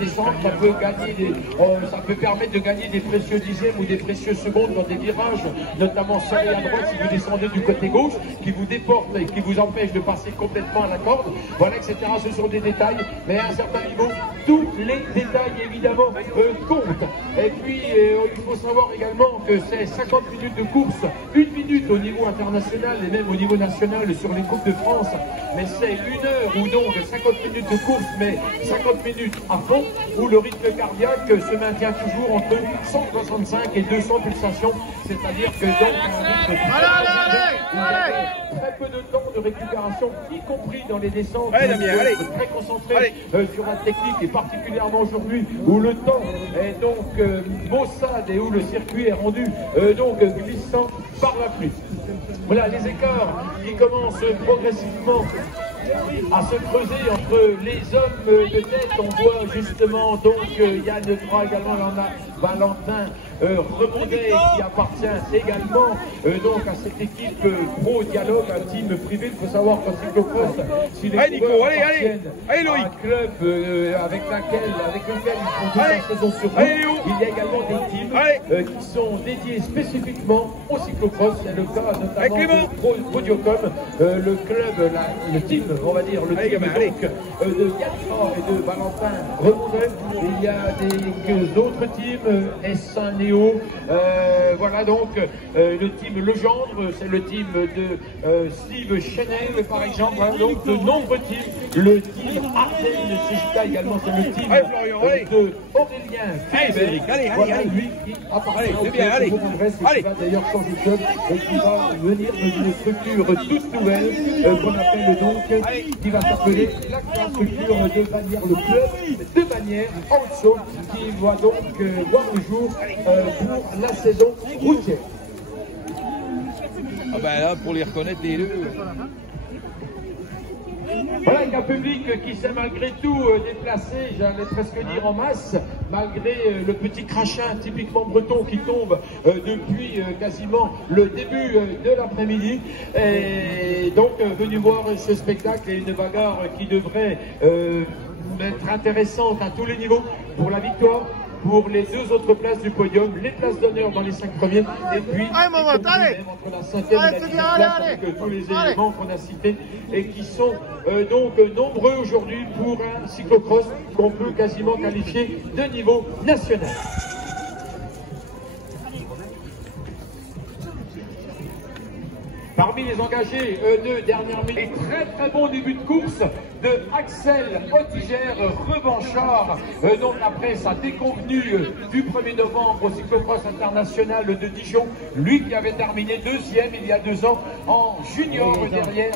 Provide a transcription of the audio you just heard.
Descendre, ça peut permettre de gagner des précieux dixièmes ou des précieux secondes dans des virages, notamment serrés à droite si vous descendez du côté gauche, qui vous déportent et qui vous empêchent de passer complètement à la corde, voilà, etc. Ce sont des détails, mais à un certain niveau, tous les détails évidemment comptent. Et puis il faut savoir également que c'est 50 minutes de course, 1 minute au niveau international et même au niveau national sur les Coupes de France, mais c'est 1 heure ou donc 50 minutes de course, mais 50 minutes à fond, où le rythme cardiaque se maintient toujours entre 165 et 200 pulsations, c'est-à-dire que donc un rythme très peu de temps de récupération, y compris dans les descentes, très concentré sur la technique, et particulièrement aujourd'hui où le temps est donc maussade et où le circuit est rendu donc glissant par la pluie. Voilà les écarts qui commencent progressivement à se creuser entre les hommes de tête. On voit justement donc Yann Trois également, là on a Valentin Remondet qui appartient également donc à cette équipe Pro Dialogue, un team privé. Il faut savoir qu'en cyclocross, si les coureurs appartiennent à un club avec lequel ils font toute la saison sur route, il y a également des teams qui sont dédiés spécifiquement au cyclocross. C'est le cas notamment de Podiocom, le club, le team, on va dire, le team donc, de Yann et de Valentin Remondet. Il y a d'autres teams, S1 Néo, voilà donc le team Legendre, c'est le team de Steve Chenel par exemple, hein, donc de nombreux teams, le team Ardennes CJK également, c'est le team de Aurélien Fébert, voilà lui qui appartient au qui va d'ailleurs changer de club et qui va venir dans une structure toute nouvelle qu'on appelle donc, qui va s'appeler la structure de Bagnères le club de Bagnères en Haute-Saône, qui va donc voir le jour pour la saison routière. Ah ben là, pour les reconnaître les deux. Voilà, avec un public qui s'est malgré tout déplacé, j'allais presque dire en masse, malgré le petit crachin typiquement breton qui tombe depuis quasiment le début de l'après-midi. Et donc venu voir ce spectacle et une bagarre qui devrait être intéressante à tous les niveaux pour la victoire, pour les 2 autres places du podium, les places d'honneur dans les 5 premiers, et puis entre la 5e et la 10e place avec tous les éléments qu'on a cités et qui sont donc nombreux aujourd'hui pour un cyclocross qu'on peut quasiment qualifier de niveau national. Parmi les engagés de dernière minute, très bon début de course de Axel Ottiger, revanchard, donc après sa déconvenue du 1er novembre au cyclocross international de Dijon, lui qui avait terminé 2e il y a 2 ans en junior derrière